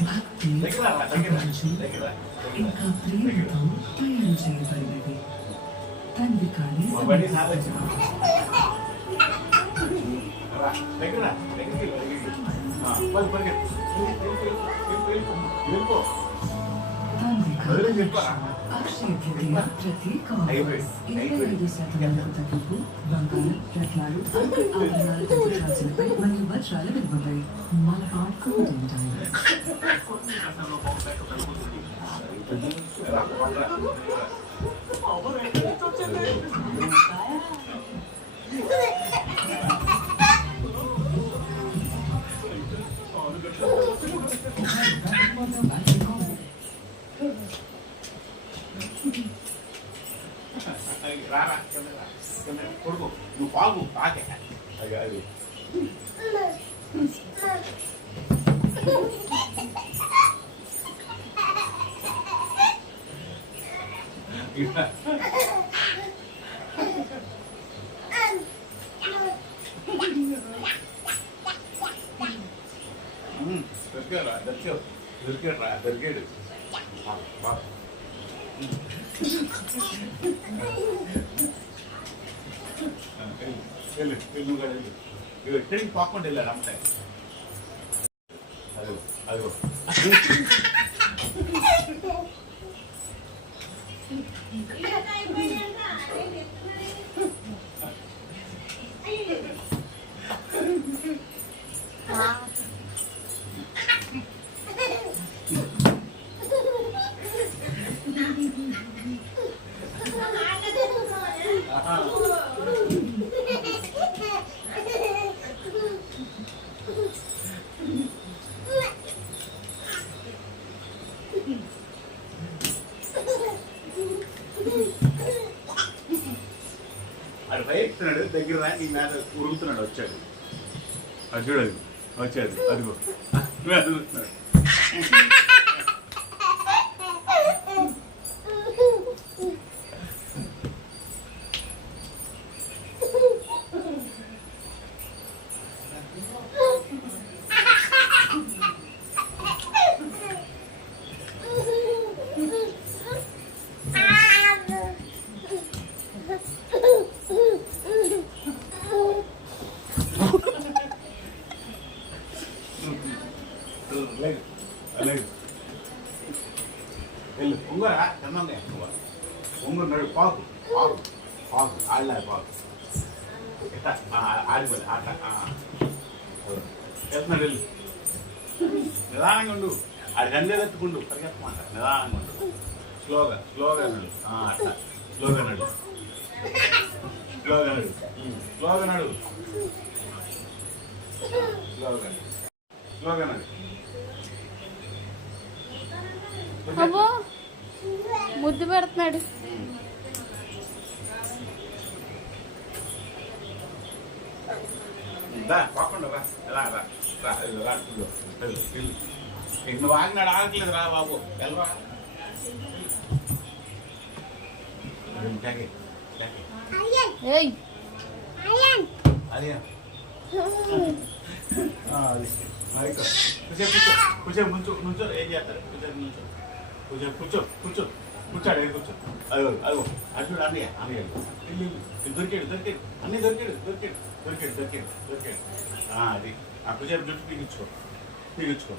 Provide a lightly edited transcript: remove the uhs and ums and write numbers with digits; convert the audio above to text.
భక్తి అభిరుచి ఇంకా ప్రేమతో తయారు చేయబడినవి. తండ్రి కానీ అక్షయ తృతీయ ప్రత్యేక 25% తగ్గింపు. బంగారం, రత్నాలు, ఆభరణాలతో రాజులపై మరియు వజ్రాల విలువపై మలబార్ గోల్డెన్ డైమండ్స్. రారా కొడుకు నువ్వు పాగు పాకే అది దొరికాడు ట్రైన్ పాకుండా వెళ్ళారు అమ్మాయి అదిగో అదిగో అది భయస్తున్నాడు దగ్గర నీ మీద ఉరుగుతున్నాడు వచ్చాడు అది చూడదు వచ్చాడు అదిగో అదుగుతున్నాడు ఉంగరా చందంగా ఉంగరు నడు పాకు పాకు పాకు ఆడలే పాకు ఆడిపోయి ఆట వెళ్తున్నాడు వెళ్ళు నిదానంగా ఉండు ఆడి గంజలు ఎత్తుకుండు పరిగెత్తమాట నిదానంగా ఉండు స్లోగా నడు అట్లా స్లోగా నడు స్లోగా నడు స్లోగా నడు స్లోగా నడు అబ్బో ముద్దు పెడుతున్నాడు. నువ్వు ఆగినాడు ఆగట్లేదు రా బాబు వెళ్ళరా అదే కూర్చో నుంచో ఏం చేస్తారు కూర్చోడు కూర్చో అదిగో అదిగో అటు అన్నయ్య అన్నయ్య దొరికాడు అన్నీ దొరికాడు అది ఆ కూర్చో జుట్టు పీగించుకో